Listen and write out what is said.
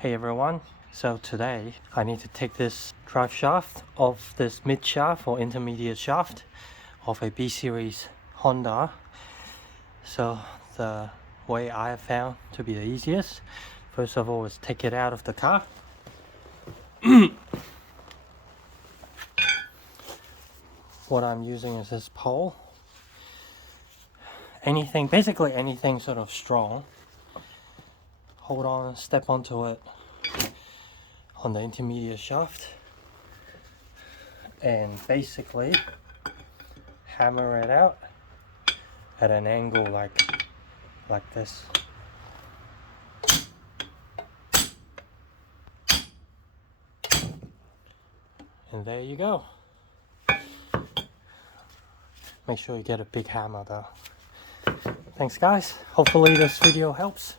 Hey everyone, so today I need to take this drive shaft off this mid shaft or intermediate shaft of a B series Honda. So the way I have found to be the easiest, first of all, is take it out of the car. What I'm using is this pole. Basically anything sort of strong. Hold on, step onto it on the intermediate shaft and basically hammer it out at an angle like this. And there you go. Make sure you get a big hammer though. Thanks guys, hopefully this video helps.